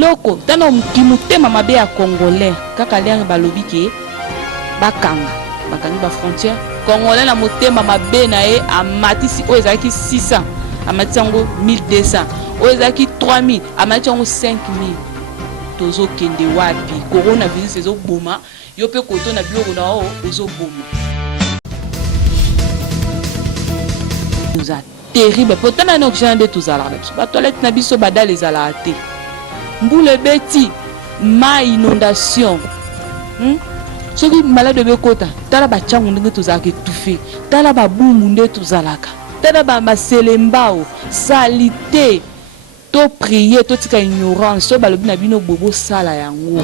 loko tana kimutema mabe ya congolais kaka lenge balobi ke bakanga bakangi ba frontière congolais na mutema mabe na ye amatisi oyo ezalaki 600 amatisi yango 1200 oyo ezalaki 3000 amatisi yango 5000 tozokende wapi coronavirus ezoboma yo mpe koto na biloko na o ezoboma nous a terrible pourtant na oxygène de tozalaka biso batoilette na biso badala ezalaka te mbula ebeti ma inondation soki malade bekota tala bachangu ndenge tozalaka étouffé tala babumbu nde tozalaka tala baselembao salité to prier to tika ignorance so balobi na bino bobo sala yango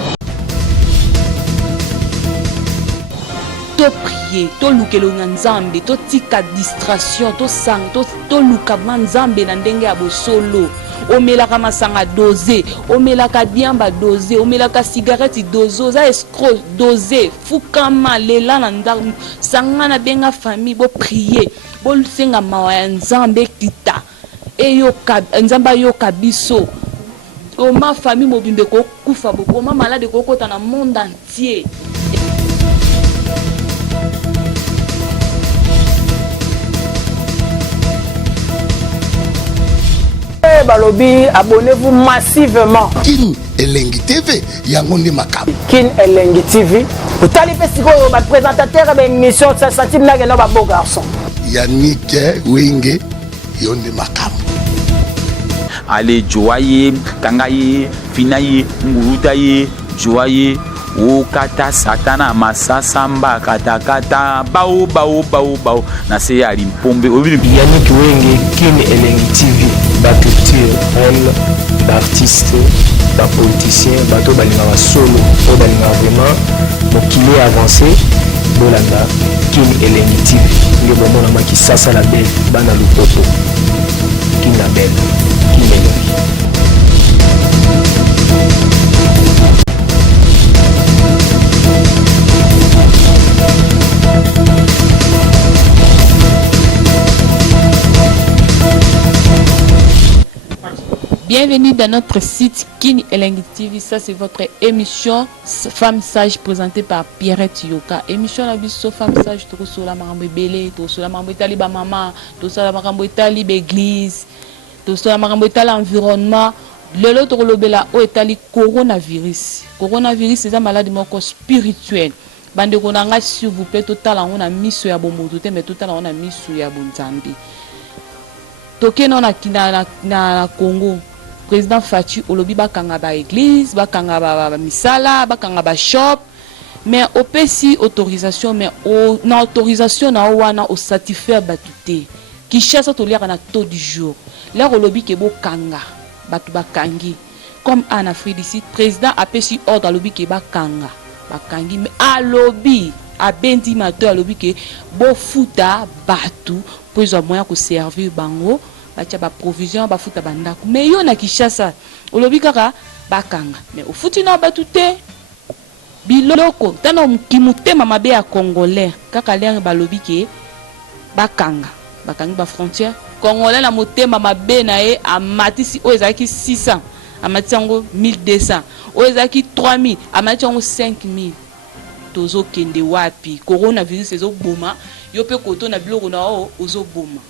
to prier to lukelonga nzambe to tika distraction to sang to luka nzambe na ndenge ya bosolo omelaka masanga dosé omelaka diamba dosé omelaka cigarette dosé za escroc dosé fukama lela na ndaku sangana benga famille bo prier bo senga mawa ya nzambe kita eyoka nzamba yoka biso oma famille mobimbe ko kufa boko oma malade ko kota na monde entier. Balobi, abonnez-vous massivement. Kin Elengi TV, Yangonde Makam. Kin Elengi TV. Vous allez faire ce présentateur de l'émission, ça s'attire là, il y a un beau garçon. Yannick Wenge, Yonde Makam. Allez, joye, kangaye, finaye, ngurutaye, joye. O kata satana masa samba kata kata bao na se ya limpombe Yannick Wenge Kin Elengi TV ba culture elle d'artiste ba politicien bato balinga solo o balinga vraiment mokili avancé bolanda Kin Elengi TV le bon na maki sasa la belle bana lupoto Kin la belle Kin Elengi. Bienvenue dans notre site Kin Elengi TV. Ça c'est votre émission Femme Sage présentée par Pierrette Yoka. Émission la biso Femme Sage to sur la marambo belé, to sur la marambo itali ba maman, to sur la marambo itali ba église, to sur la marambo itali environnement. Lelo to lobela o itali coronavirus. Coronavirus c'est une maladie moko spirituelle. Bande ko nanga s'il vous plaît total on a miso ya bomoto te mais total on a miso ya bonzambi. Toke non na Congo. Président Fatou olobi bakanga ba église bakanga ba misala bakanga ba shop mais opesi autorisation mais na autorisation na wana o satisfaire batuté qui cherche to lire na taux du jour là olobi ke bo kanga batu bakangi comme en Afrique d'ici président apesi ordre alobi ke bakanga bakangi mais alobi abendi mato alobi ke bo futa batu pour zo moyen ko servir bango bacha ba provision ba futa bandako mais yo na Kishasa olobi kaka bakanga mais ofuti na batute biloko tana kimutema mabe ya congolais kaka lenge balobi ke bakanga bakangi ba frontière congolais na mutema mabe na ye amatisi oyo ezalaki 600 amatisi yango 1200 oyo ezalaki 3000 amatisi yango 5000 tozokende wapi coronavirus ezoboma yo pe koto na biloko na o ozoboma.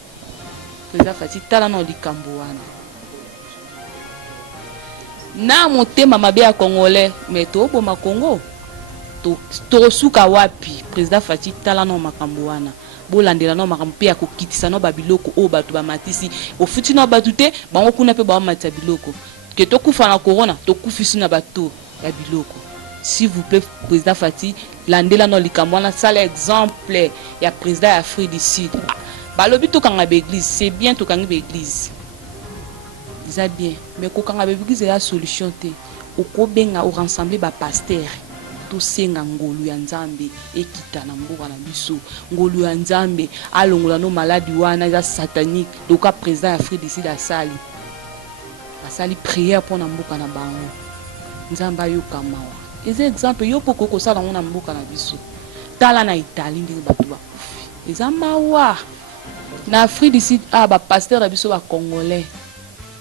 Président Fati tala na likambo wana na motema mabe ya congolais mais to boma Congo to suka wapi président Fati tala na makambo wana bolandela na makambo pe ya kokitisa na babiloko o batu ba matisi ofuti na batu te bango kuna pe ba matisa biloko ke to kufa na corona to kufisi na bato ya biloko. S'il vous plaît président Fati landela na likambo wana sala exemple ya président ya Afrique du Sud. Balobi to kanga l'église, c'est bien to kanga l'église. C'est bien, mais ko kanga l'église la solution te. Oko benga o rassembler ba pasteur. To senga ngolu ya nzambe ekita na mboka na biso. Ngolu ya nzambe alongola no maladi wana ya satanique. Donc a président Afrique d'ici la sali. La sali prière pour na mboka na bango. Nzamba yo kamawa. Ez exemple yo poko ko sala na mboka na biso. Tala na Italie ndi bato ba kufi. Ezamba wa na Afrique d'ici ba pasteur na biso ba congolais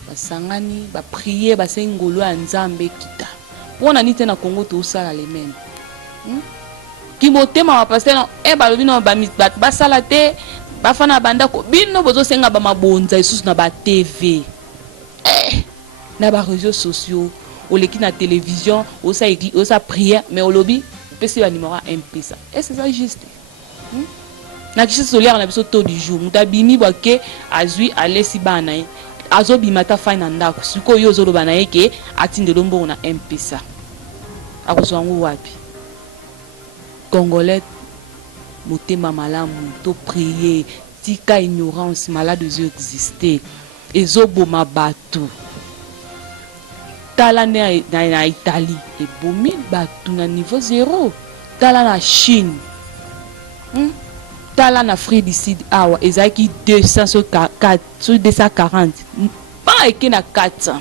basangani baprier basengolo ya nzambe kita mpona nini te na Congo tosala le même kimotema bapasteur balobi no bato basala te bafana bandako bino bozosenga bamabonza lisusu na batv na baréseaux sociaux oleki na télévision osa prière mais olobi pesi banimero mpesa est-ce que ça juste na kisi solaire na biso taux du jour moto abimi bwake azwi alesi bana ye azobima ta fai na ndako sikoyo ozoloba na ye ke atindelo mbongo na mpesa akozwa yango wapi Congolais motema malamu to prier tika ignorance malade ezo exister ezoboma bato tala na Italie ebomi bato na niveau 0 tala na Chine tala na Afrique du Sud awa ezaki 240 pas eke na 400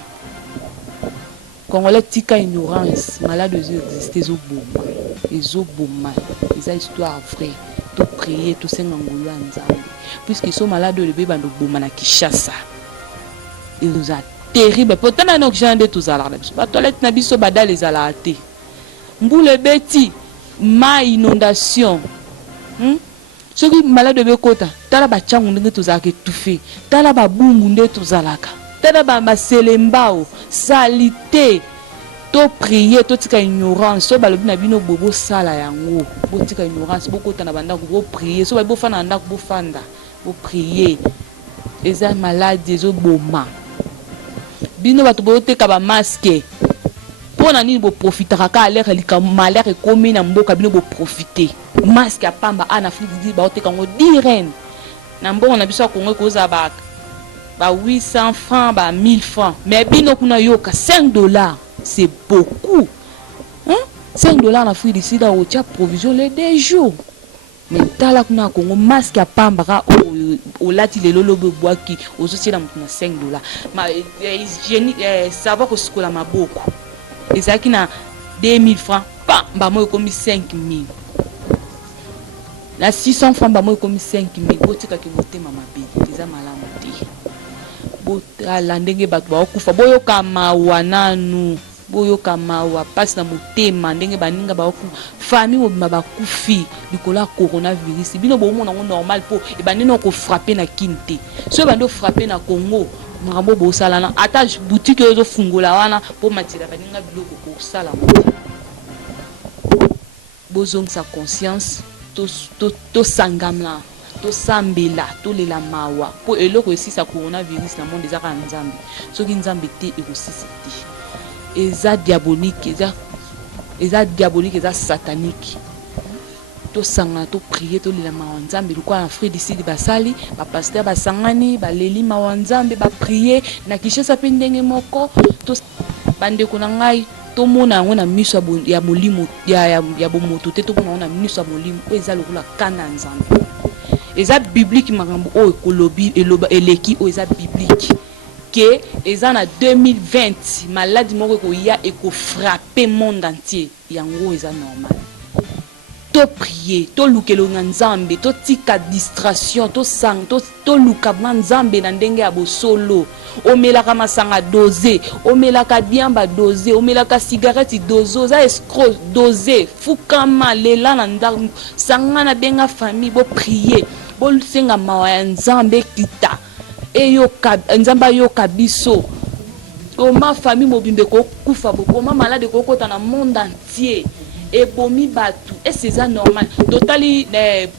Congolais tika ignorance malade ezo exister ezoboma eza histoire vraie to prier to senga ngolo ya nzambe puisque so malade le beba ndo boma na Kinshasa ezoza terrible pourtant na okjana de tozala na biso ba toilette na biso badala ezala te mbule beti ma inondation soki malade bekota tala ba changu ndenge tozalaka étouffé tala ba bumbu nde tozalaka tala ba maselembao salité to prier to tika ignorance so balobi na bino bobo sala yango bo tika ignorance bokota na bandako bo prier so bo fana ndako bo fanda bo prier eza malade ezo boma bino bato bo teka ba masque pona nini bo profitera ka l'air lika malheur ekomi na mboka bino bo profiter masque apamba ana Afrique di ba teka ngo diren na mbongo na biso Kongo koza ba 800 francs ba 1000 francs mais bino kuna yoka $5 c'est beaucoup. $5 en Afrique du Sud, on a provision les 2 jours. Mais tala kuna Congo masque à pambara au lati le lolo bois qui aux aussi dans $5. Ma hygiénique ça va que ce qu'on a beaucoup. Et ça qui na 2000 francs, bah moi comme 5000. La 600 francs bah moi comme 5000. Botika ki moté mama bé, eza malamu te. Botala ndenge bato ba okufa boyoka mawananu. Boyoka mawa passe na motema ndenge baninga ba oku famille mobima bakufi likola coronavirus bino bomona ngo normal po e banino ko frapper na kinte so bando frapper na Congo ngambo bo sala na ata boutique ezo fungola wana po matira baninga biloko ko sala bozong sa conscience to sangamla to sambela to lela mawa po eloko esisa coronavirus na monde ezaka nzambe soki nzambe te ekosisiti eza diabolique eza satanique to sanga to prier to lela mawa nzambe lukwa na Afrique du Sud basali ba pasteur basangani baleli mawa nzambe ba prier na Kinshasa pe ndenge moko to bande kuna ngai to mona yango na miso ya molimo ya bomoto te to mona na miso ya molimo o eza lokula kana nzambe eza biblique makambo o ekolobi eloba eleki o eza biblique que eza na 2020 maladie moko ko ya eko frapper monde entier yango eza normal to prier to lukelo nzambe to tika distraction to sang to luka nzambe na ndenge ya bosolo omelaka masanga dosé omelaka diamba dosé omelaka cigarette dosé za escroc dosé fukama lela na ndako sangana benga famille bo prier bo senga mawa ya nzambe kita eyoka nzamba yoka biso oma famille mobimbe ko kufa bokoma malade ko kota na monde entier ebomi batu est-ce ça normal totali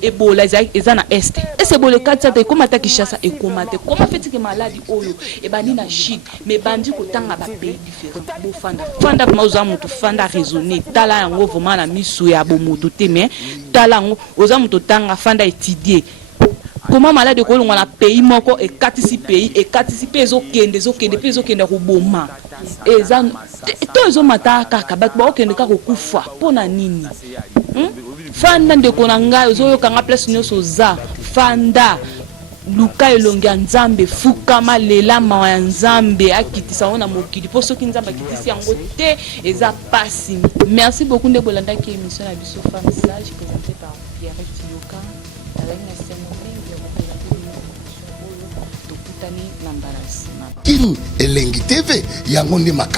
ebola eza na est est-ce ebola katsa te komata Kinshasa e komate comment fait que maladie oyo e bani na Chine mais bandi ko tanga ba pays différents bo fanda maza mutu fanda raisonner tala yango vraiment na miso ya bomoto te mais tala yango oza mutu tanga fanda étudier comment malade ko longa na pays moko e katisi pays e katisi peso kende ko boma eza to ezo mata kaka bat ba okende ka ko kufa pona nini fanda ndeko na ngai ozoyoka nga place nyonso za fanda luka elongi ya nzambe fukama lela mawa ya nzambe akitisa ona mokili po soki nzambe akitisi yango te eza pasi. Merci beaucoup nde bolandaki émission na biso Femme Sage présentée par Pierre Yoka. Nathalie Lambaras. Kin Elengi TV yango nde makambo.